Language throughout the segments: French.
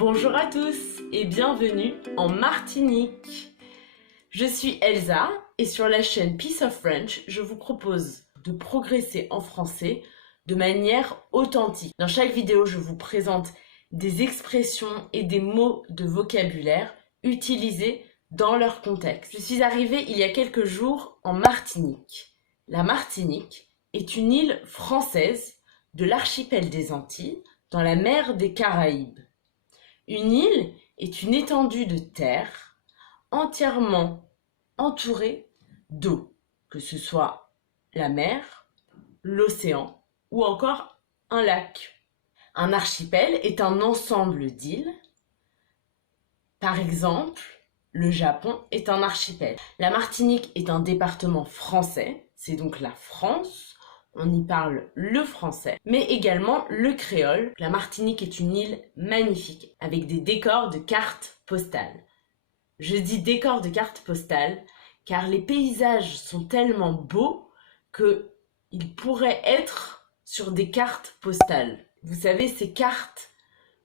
Bonjour à tous et bienvenue en Martinique. Je suis Elsa et sur la chaîne Piece of French, je vous propose de progresser en français de manière authentique. Dans chaque vidéo, je vous présente des expressions et des mots de vocabulaire utilisés dans leur contexte. Je suis arrivée il y a quelques jours en Martinique. La Martinique est une île française de l'archipel des Antilles dans la mer des Caraïbes. Une île est une étendue de terre entièrement entourée d'eau, que ce soit la mer, l'océan ou encore un lac. Un archipel est un ensemble d'îles. Par exemple, le Japon est un archipel. La Martinique est un département français, c'est donc la France. On y parle le français, mais également le créole. La Martinique est une île magnifique, avec des décors de cartes postales. Je dis décors de cartes postales, car les paysages sont tellement beaux qu'ils pourraient être sur des cartes postales. Vous savez, ces cartes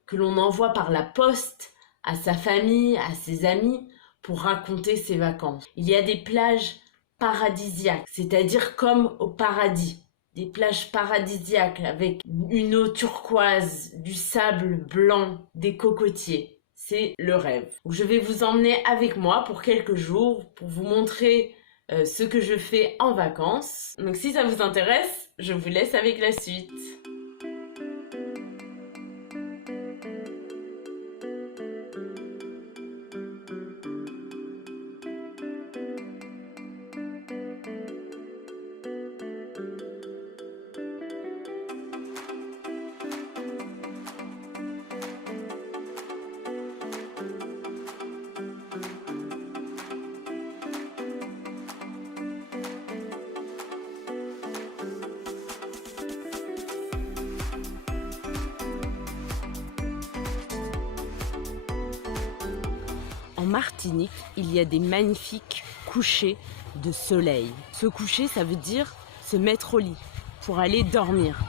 que l'on envoie par la poste à sa famille, à ses amis, pour raconter ses vacances. Il y a des plages paradisiaques, c'est-à-dire comme au paradis. Des plages paradisiaques avec une eau turquoise, du sable blanc, des cocotiers. C'est le rêve. Je vais vous emmener avec moi pour quelques jours pour vous montrer ce que je fais en vacances. Donc si ça vous intéresse, je vous laisse avec la suite. En Martinique, il y a des magnifiques couchers de soleil. Se coucher, ça veut dire se mettre au lit pour aller dormir.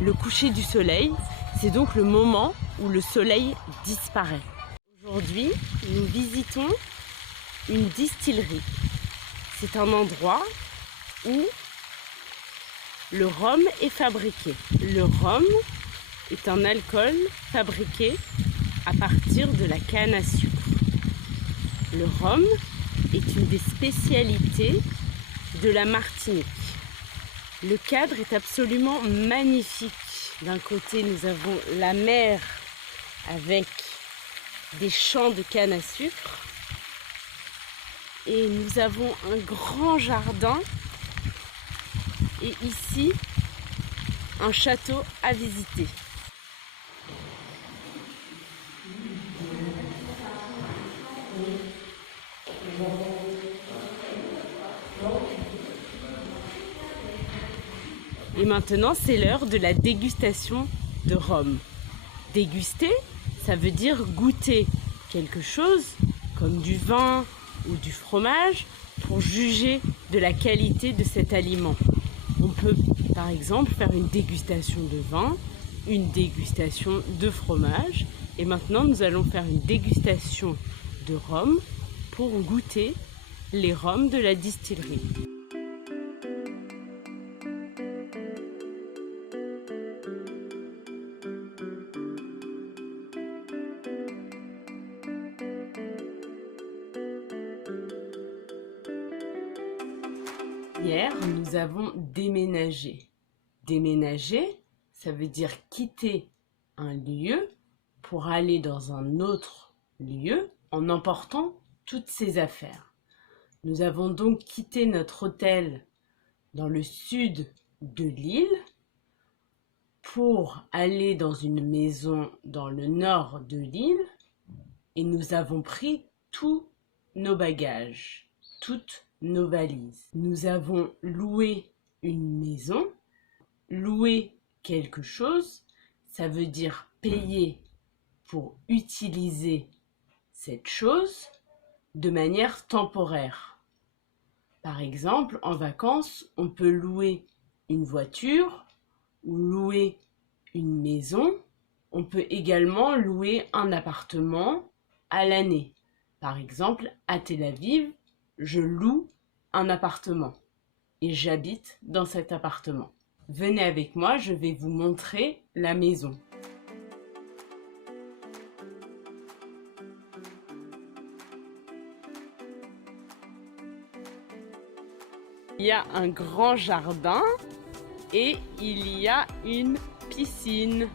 Le coucher du soleil, c'est donc le moment où le soleil disparaît. Aujourd'hui, nous visitons une distillerie. C'est un endroit où le rhum est fabriqué. Le rhum est un alcool fabriqué à partir de la canne à sucre. Le rhum est une des spécialités de la Martinique. Le cadre est absolument magnifique. D'un côté, nous avons la mer avec des champs de canne à sucre. Et nous avons un grand jardin. Et ici, un château à visiter. Et maintenant, c'est l'heure de la dégustation de rhum. Déguster, ça veut dire goûter quelque chose, comme du vin ou du fromage, pour juger de la qualité de cet aliment. On peut, par exemple, faire une dégustation de vin, une dégustation de fromage. Et maintenant, nous allons faire une dégustation de rhum pour goûter les rhums de la distillerie. Hier, nous avons déménagé. Déménager, ça veut dire quitter un lieu pour aller dans un autre lieu en emportant toutes ses affaires. Nous avons donc quitté notre hôtel dans le sud de l'île pour aller dans une maison dans le nord de l'île et nous avons pris tous nos bagages, toutes nos valises. Nous avons loué une maison. Louer quelque chose, ça veut dire payer pour utiliser cette chose de manière temporaire. Par exemple, en vacances, on peut louer une voiture ou louer une maison On peut également louer un appartement à l'année. Par exemple, à Tel Aviv, je loue un appartement et j'habite dans cet appartement. Venez avec moi, je vais vous montrer la maison. Il y a un grand jardin et il y a une piscine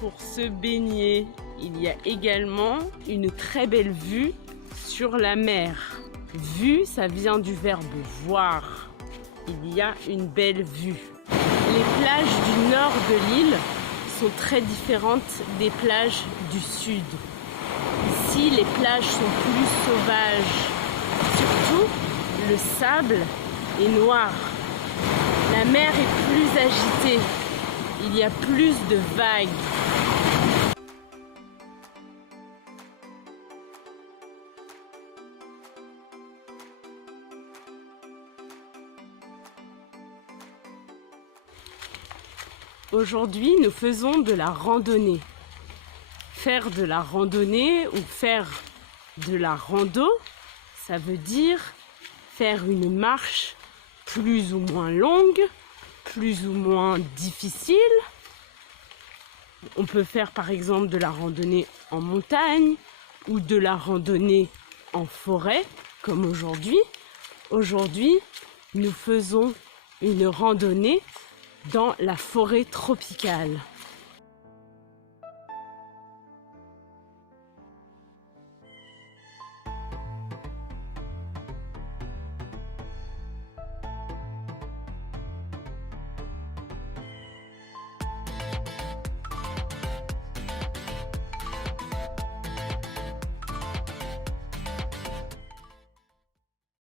pour se baigner. Il y a également une très belle vue sur la mer. Vue, ça vient du verbe voir. Il y a une belle vue. Les plages du nord de l'île sont très différentes des plages du sud. Ici, les plages sont plus sauvages. Surtout, le sable est noir. La mer est plus agitée. Il y a plus de vagues. Aujourd'hui, nous faisons de la randonnée. Faire de la randonnée ou faire de la rando, ça veut dire faire une marche plus ou moins longue, plus ou moins difficile. On peut faire par exemple de la randonnée en montagne ou de la randonnée en forêt, comme aujourd'hui. Aujourd'hui, nous faisons une randonnée dans la forêt tropicale.